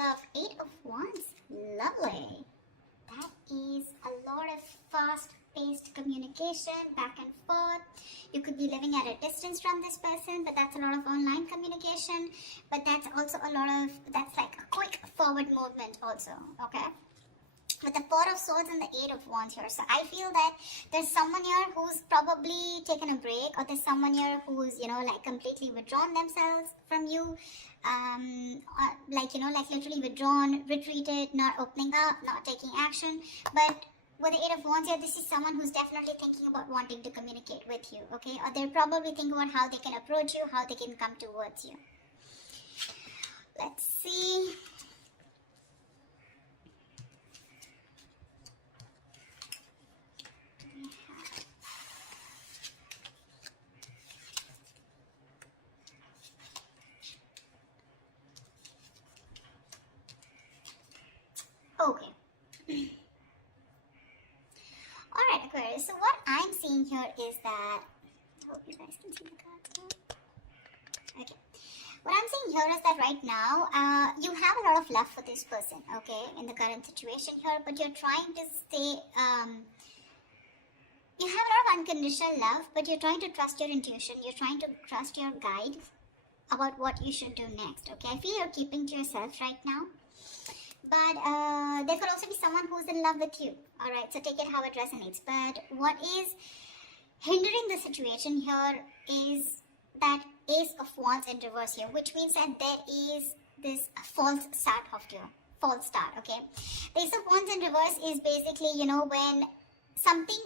love. 8 of Wands. Lovely. That is a lot of fast-paced communication, back and forth. You could be living at a distance from this person, but that's a lot of online communication. But that's also a lot of, that's like a quick forward movement also, okay? With the Four of Swords and the 8 of Wands here. So I feel that there's someone here who's probably taken a break, or there's someone here who's, like completely withdrawn themselves from you. Like literally withdrawn, retreated, not opening up, not taking action. But with the 8 of Wands here, this is someone who's definitely thinking about wanting to communicate with you, okay? Or they're probably thinking about how they can approach you, how they can come towards you. Let's see. Okay. Alright, Aquarius. So what I'm seeing here is that, I hope you guys can see the cards now. Okay. What I'm seeing here is that right now, you have a lot of love for this person, okay, in the current situation here, but you're trying to stay, you have a lot of unconditional love, but you're trying to trust your intuition, you're trying to trust your guide about what you should do next, okay? I feel you're keeping to yourself right now. But there could also be someone who's in love with you. Alright, so take it how it resonates. But what is hindering the situation here is that Ace of Wands in reverse here, which means that there is this false start of you. False start, okay? The Ace of Wands in reverse is basically, when something,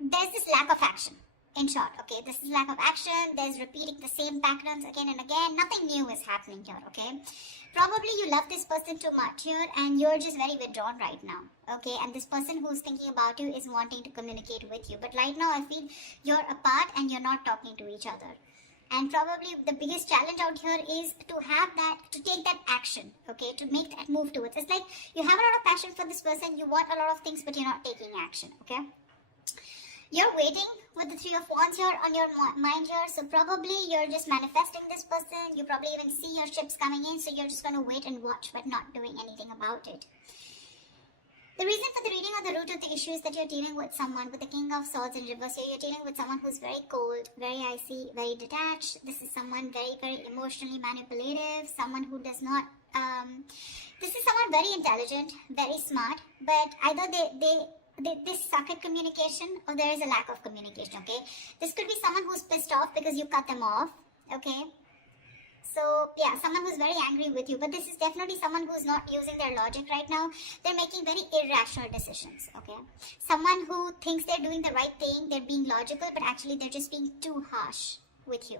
there's this lack of action. In short, okay, this is lack of action, there's repeating the same patterns again and again, nothing new is happening here, okay? Probably you love this person too much here and you're just very withdrawn right now, okay? And this person who's thinking about you is wanting to communicate with you. But right now I feel you're apart and you're not talking to each other. And probably the biggest challenge out here is to have that, to take that action, okay? To make that move towards. It's like you have a lot of passion for this person, you want a lot of things, but you're not taking action, okay? You're waiting with the 3 of Wands here on your mind here, so probably you're just manifesting this person. You probably even see your ships coming in, so you're just going to wait and watch but not doing anything about it. The reason for the reading or the root of the issue is that you're dealing with someone with the King of Swords in reverse here. You're dealing with someone who's very cold, very icy, very detached. This is someone very, very emotionally manipulative, someone who does not... this is someone very intelligent, very smart, but either they suck at communication or there is a lack of communication, okay? This could be someone who's pissed off because you cut them off, okay? So, yeah, someone who's very angry with you, but this is definitely someone who's not using their logic right now. They're making very irrational decisions, okay? Someone who thinks they're doing the right thing, they're being logical, but actually they're just being too harsh with you.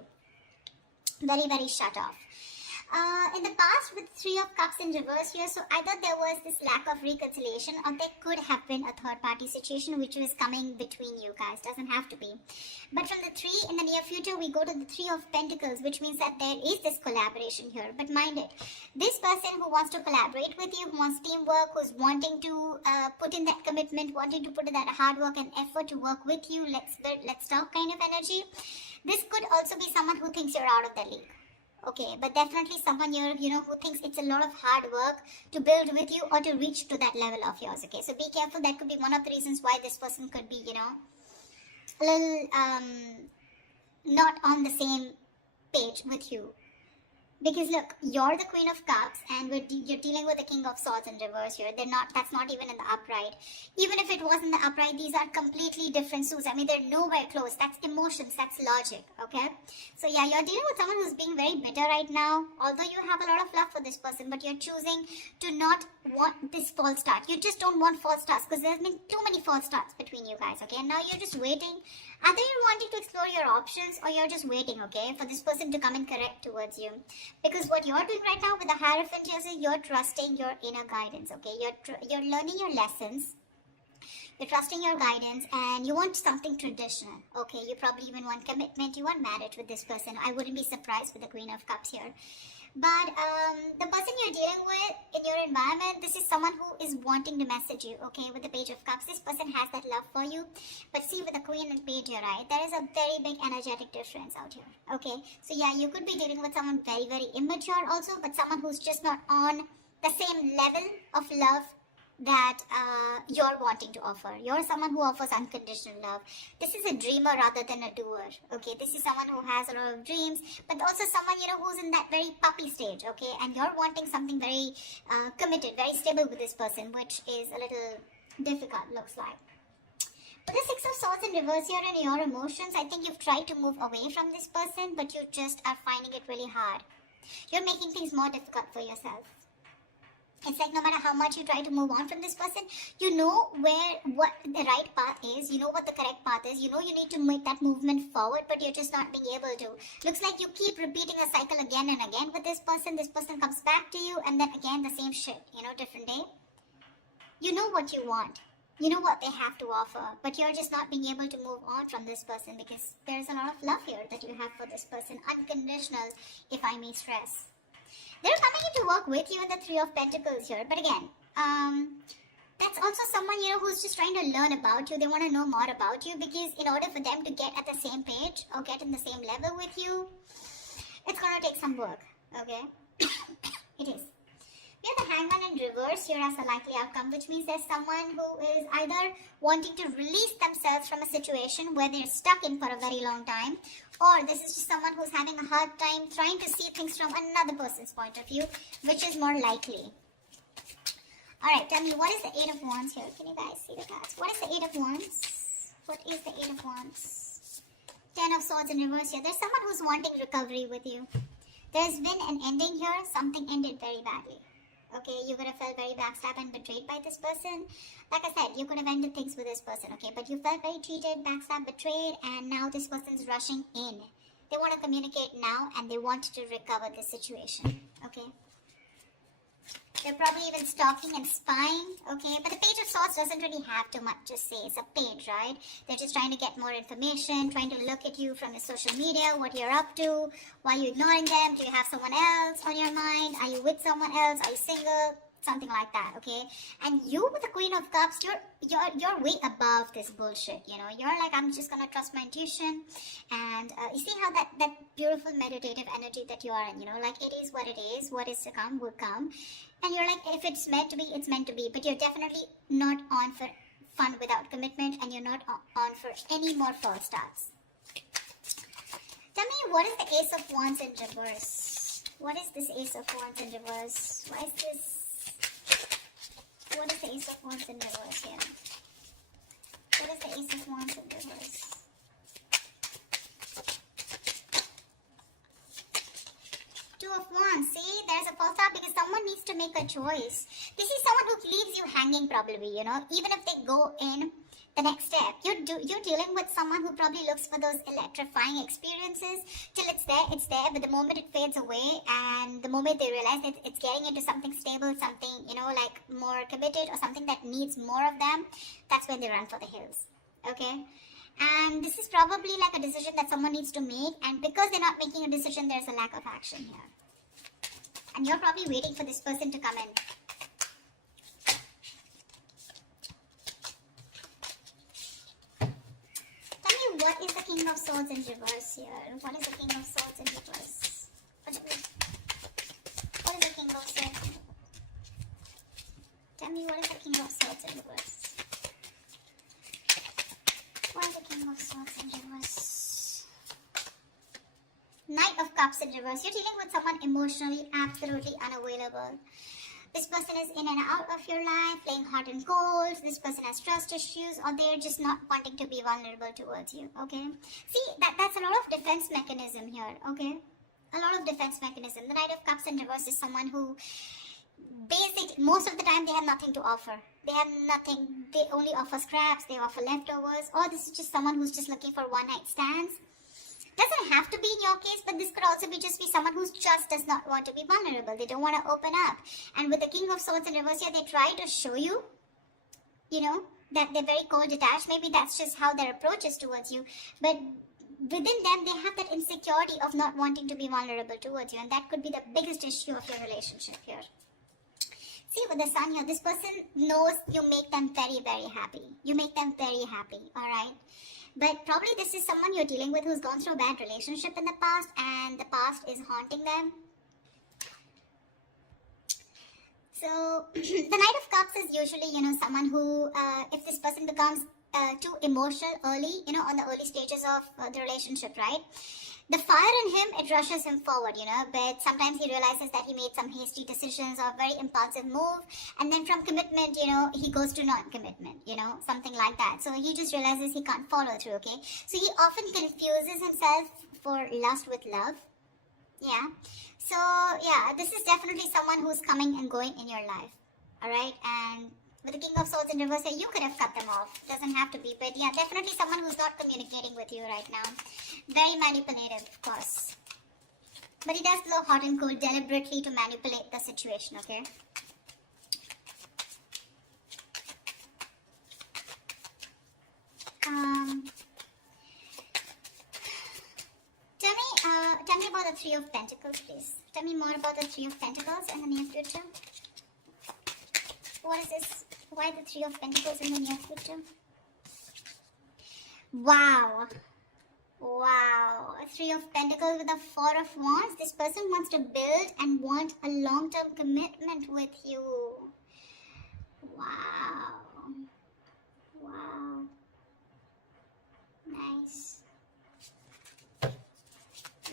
Very, very shut off. In the past with 3 of Cups in reverse here, so either there was this lack of reconciliation or there could have been a third party situation which was coming between you guys. Doesn't have to be. But from the 3 in the near future, we go to the 3 of Pentacles, which means that there is this collaboration here. But mind it, this person who wants to collaborate with you, who wants teamwork, who's wanting to put in that commitment, wanting to put in that hard work and effort to work with you, let's build, let's talk kind of energy. This could also be someone who thinks you're out of their league. Okay, but definitely someone here, who thinks it's a lot of hard work to build with you or to reach to that level of yours, okay? So be careful. That could be one of the reasons why this person could be, a little not on the same page with you. Because look, you're the Queen of Cups and you're dealing with the King of Swords in reverse here. That's not even in the upright. Even if it was in the upright, these are completely different suits. I mean, they're nowhere close. That's emotions, that's logic, okay? So yeah, you're dealing with someone who's being very bitter right now. Although you have a lot of love for this person, but you're choosing to not want this false start. You just don't want false starts because there's been too many false starts between you guys, okay? And now you're just waiting. Either you're wanting to explore your options or you're just waiting, okay, for this person to come and correct towards you. Because what you're doing right now with the Hierophant is you're trusting your inner guidance, okay? You're learning your lessons. You're trusting your guidance and you want something traditional, okay? You probably even want commitment. You want marriage with this person. I wouldn't be surprised with the Queen of Cups here. But the person you're dealing with in your environment, this is someone who is wanting to message you, okay? With the Page of Cups, this person has that love for you. But see, with the Queen and Page here, right? There is a very big energetic difference out here, okay? So yeah, you could be dealing with someone very, very immature also, but someone who's just not on the the same level of love that you're wanting to offer. You're someone who offers unconditional love. This is a dreamer rather than a doer. Okay, this is someone who has a lot of dreams, but also someone, who's in that very puppy stage. Okay, and you're wanting something very committed, very stable with this person, which is a little difficult, looks like. But the Six of Swords in reverse here in your emotions, I think you've tried to move away from this person, but you just are finding it really hard. You're making things more difficult for yourself. It's like no matter how much you try to move on from this person, you know what the right path is, you know what the correct path is, you know you need to make that movement forward, but you're just not being able to. Looks like you keep repeating a cycle again and again with this person comes back to you, and then again the same shit, different day. You know what you want, you know what they have to offer, but you're just not being able to move on from this person because there's a lot of love here that you have for this person, unconditional, if I may stress. They're coming in to work with you in the Three of Pentacles here. But again, that's also someone, who's just trying to learn about you. They want to know more about you because in order for them to get at the same page or get in the same level with you, it's going to take some work. Okay? It is. We have the Hangman in reverse here as a likely outcome, which means there's someone who is either wanting to release themselves from a situation where they're stuck in for a very long time, or this is just someone who's having a hard time trying to see things from another person's point of view, which is more likely. Alright, tell me, what is the Eight of Wands here? Can you guys see the cards? What is the Eight of Wands? What is the Eight of Wands? Ten of Swords in reverse here. There's someone who's wanting recovery with you. There's been an ending here. Something ended very badly. Okay, you could have felt very backstabbed and betrayed by this person. Like I said, you could have ended things with this person, okay? But you felt very cheated, backstabbed, betrayed, and now this person's rushing in. They want to communicate now, and they want to recover the situation, okay? They're probably even stalking and spying, okay? But the Page of Swords doesn't really have too much to say. It's a page, right? They're just trying to get more information, trying to look at you from your social media, what you're up to, why are you ignoring them, do you have someone else on your mind, are you with someone else, are you single, something like that, okay? And you with the Queen of Cups, you're way above this bullshit, You're like, I'm just gonna trust my intuition, and you see how that beautiful meditative energy that you are in, like it is, what is to come will come. And you're like, if it's meant to be, it's meant to be. But you're definitely not on for fun without commitment, and you're not on for any more false starts. Tell me, what is the Ace of Wands in reverse? What is this Ace of Wands in reverse? Why is this? What is the Ace of Wands in reverse here? What is the Ace of Wands in reverse? Two of Wands. See, there's a false start because someone needs to make a choice. This is someone who leaves you hanging probably, even if they go in the next step. You're dealing with someone who probably looks for those electrifying experiences. Till it's there, but the moment it fades away and the moment they realize that it's getting into something stable, something, like more committed or something that needs more of them, that's when they run for the hills, okay? And this is probably like a decision that someone needs to make, and because they're not making a decision, there's a lack of action here. And you're probably waiting for this person to come in. Tell me, what is the King of Swords in reverse here? What is the King of Swords in reverse? What is the King of Swords? Tell me, what is the King of Swords in reverse? What is the King of Swords in reverse? Knight of Cups in reverse. You're dealing with someone emotionally absolutely unavailable. This person is in and out of your life, playing hot and cold. This person has trust issues, or they're just not wanting to be vulnerable towards you, okay? See, that's a lot of defense mechanism here, okay? A lot of defense mechanism. The Knight of Cups in reverse is someone who most of the time they have nothing to offer. They have nothing. They only offer scraps. They offer leftovers. Or this is just someone who's just looking for one-night stands. Doesn't have to be in your case, but this could also be someone who just does not want to be vulnerable. They don't want to open up. And with the King of Swords in reverse here, they try to show you, that they're very cold, detached. Maybe that's just how their approach is towards you. But within them, they have that insecurity of not wanting to be vulnerable towards you. And that could be the biggest issue of your relationship here. See, with the Sun here, this person knows you make them very, very happy. You make them very happy, alright? But probably this is someone you're dealing with who's gone through a bad relationship in the past, and the past is haunting them. So the Knight of Cups is usually, someone who, if this person becomes too emotional early, on the early stages of the relationship, right? The fire in him, it rushes him forward, but sometimes he realizes that he made some hasty decisions or very impulsive move, and then from commitment, he goes to non-commitment, something like that. So he just realizes he can't follow through, okay? So he often confuses himself for lust with love. Yeah. So, yeah, this is definitely someone who's coming and going in your life, all right? And with the King of Swords in reverse, you could have cut them off. Doesn't have to be, but yeah, definitely someone who's not communicating with you right now. Very manipulative, of course. But he does blow hot and cold deliberately to manipulate the situation, okay? Tell me about the Three of Pentacles, please. Tell me more about the Three of Pentacles in the near future. What is this? Why the Three of Pentacles in the near future? Wow. Wow. A Three of Pentacles with a Four of Wands. This person wants to build and want a long-term commitment with you. Wow. Wow. Nice.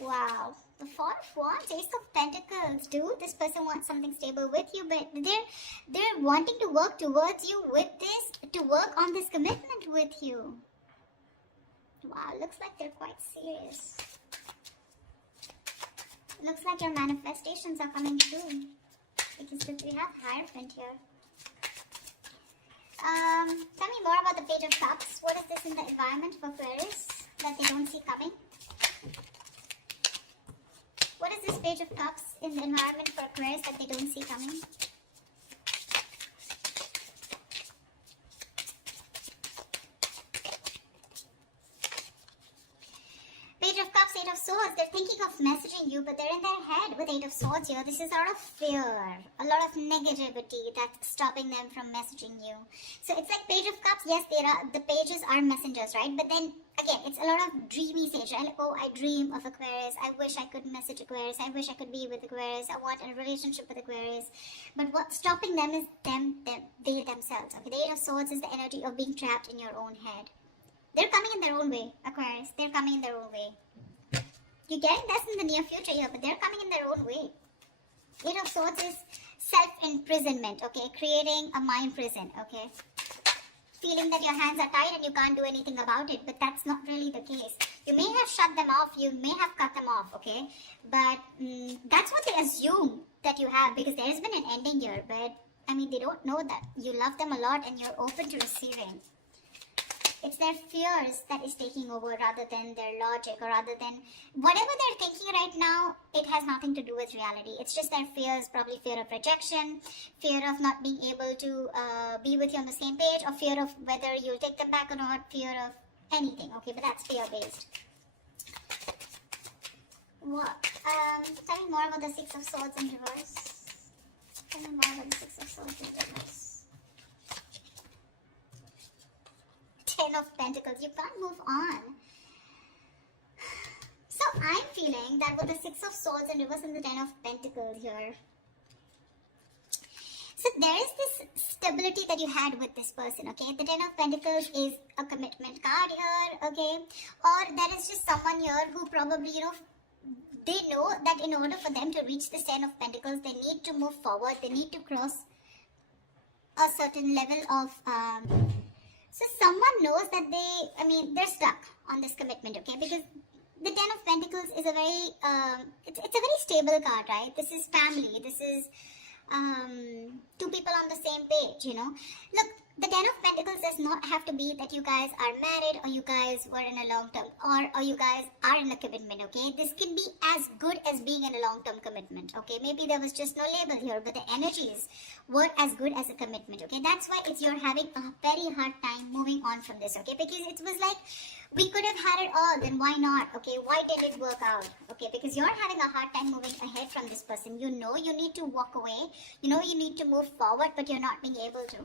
Wow. The Four of Wands, Ace of Pentacles, dude. This person wants something stable with you, but they're wanting to work towards you with this, to work on this commitment with you. Wow, looks like they're quite serious. Looks like your manifestations are coming true. Because we have Hierophant here. Tell me more about the Page of Cups. What is this in the environment for Aquarius that they don't see coming? What is this Page of Cups in the environment for Aquarius that they don't see coming? Page of Cups, Eight of Swords. They're thinking of messaging you, but they're in their head with Eight of Swords here. This is a lot of fear, a lot of negativity that's stopping them from messaging you. So it's like Page of Cups. Yes, the pages are messengers, right? But then again, it's a lot of dreamy stage, right? Like, oh, I dream of Aquarius. I wish I could message Aquarius. I wish I could be with Aquarius. I want a relationship with Aquarius. But what's stopping them is they themselves. Okay, the Eight of Swords is the energy of being trapped in your own head. They're coming in their own way, Aquarius. They're coming in their own way. You're getting this in the near future here, but they're coming in their own way. Eight of Swords is self-imprisonment, okay? Creating a mind prison, okay? Feeling that your hands are tied and you can't do anything about it, but that's not really the case. You may have shut them off, you may have cut them off, okay? But that's what they assume that you have, because there has been an ending here, but I mean, they don't know that you love them a lot and you're open to receiving. It's their fears that is taking over rather than their logic, or rather than whatever they're thinking right now. It has nothing to do with reality. It's just their fears, probably fear of rejection, fear of not being able to be with you on the same page, or fear of whether you'll take them back or not, fear of anything, okay? But that's fear-based. What? Tell me more about the Six of Swords in reverse. Tell me more about the Six of Swords in reverse. Ten of Pentacles. You can't move on. So I'm feeling that with the Six of Swords in reverse and the Ten of Pentacles here, so there is this stability that you had with this person, okay? The Ten of Pentacles is a commitment card here, okay? Or there is just someone here who probably, they know that in order for them to reach this Ten of Pentacles, they need to move forward. They need to cross a certain level of... So someone knows that they're stuck on this commitment, okay? Because the Ten of Pentacles is a very, it's a very stable card, right? This is family. This is two people on the same page, Look, the Ten of Pentacles does not have to be that you guys are married, or you guys were in a long-term, or you guys are in a commitment, okay? This can be as good as being in a long-term commitment, okay? Maybe there was just no label here, but the energies were as good as a commitment, okay? That's why you're having a very hard time moving on from this, okay? Because it was like, we could have had it all, then why not, okay? Why did it work out, okay? Because you're having a hard time moving ahead from this person. You know you need to walk away. You know you need to move forward, but you're not being able to.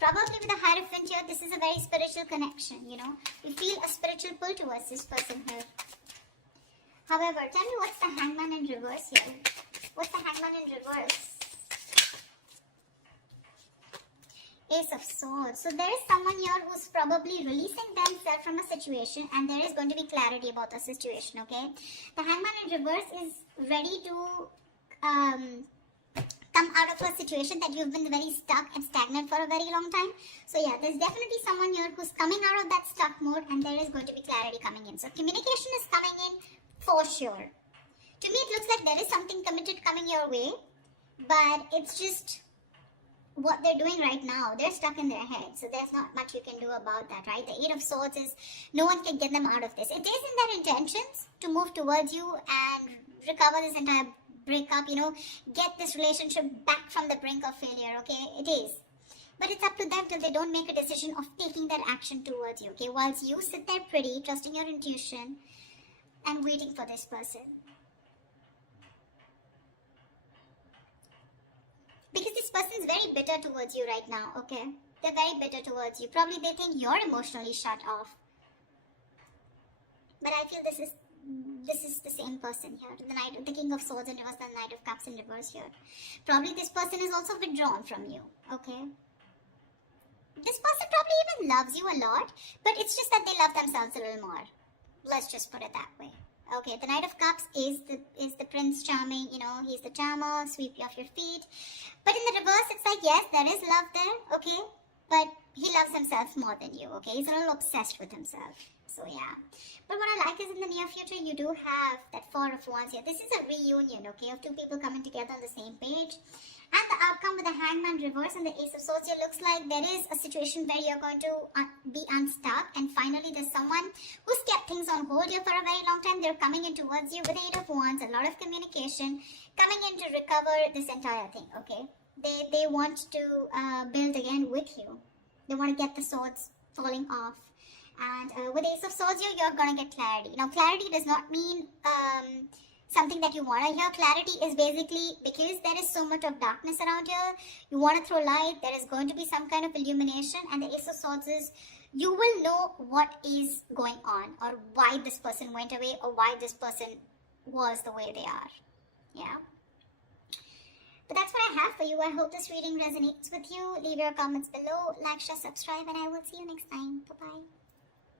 Probably with the Hierophant here, this is a very spiritual connection, You feel a spiritual pull towards this person here. However, tell me what's the Hangman in reverse here? What's the Hangman in reverse? Ace of Swords. So there is someone here who's probably releasing themselves from a situation, and there is going to be clarity about the situation, okay? The Hangman in reverse is ready to come out of a situation that you've been very stuck and stagnant for a very long time. So yeah, there's definitely someone here who's coming out of that stuck mode, and there is going to be clarity coming in. So communication is coming in for sure. To me, it looks like there is something committed coming your way, but it's just what they're doing right now. They're stuck in their head, so there's not much you can do about that, right? The Eight of Swords is no one can get them out of this. It is in their intentions to move towards you and recover this entire breakup, get this relationship back from the brink of failure, okay? It is. But it's up to them till they don't make a decision of taking that action towards you, okay? Whilst you sit there pretty, trusting your intuition and waiting for this person. Because this person is very bitter towards you right now, okay? They're very bitter towards you. Probably they think you're emotionally shut off. But I feel this is the same person here. The King of Swords in reverse, the Knight of Cups in reverse here. Probably this person is also withdrawn from you, okay? This person probably even loves you a lot, but it's just that they love themselves a little more. Let's just put it that way. Okay, the Knight of Cups is the Prince Charming, he's the charmer, sweep you off your feet. But in the reverse, it's like, yes, there is love there, okay? But he loves himself more than you, okay? He's a little obsessed with himself. So, yeah. But what I like is in the near future, you do have that Four of Wands here. This is a reunion, okay, of two people coming together on the same page. And the outcome with the Hangman reverse and the Ace of Swords here looks like there is a situation where you're going to be unstuck. And finally, there's someone who's kept things on hold here for a very long time. They're coming in towards you with the Eight of Wands, a lot of communication, coming in to recover this entire thing, okay? They want to build again with you. They want to get the swords falling off. And with Ace of Swords here, you're going to get clarity. Now, clarity does not mean something that you want to hear. Clarity is basically because there is so much of darkness around here, you want to throw light, there is going to be some kind of illumination, and the Ace of Swords is you will know what is going on, or why this person went away, or why this person was the way they are. Yeah. But that's what I have for you. I hope this reading resonates with you. Leave your comments below, like, share, subscribe, and I will see you next time. Bye-bye.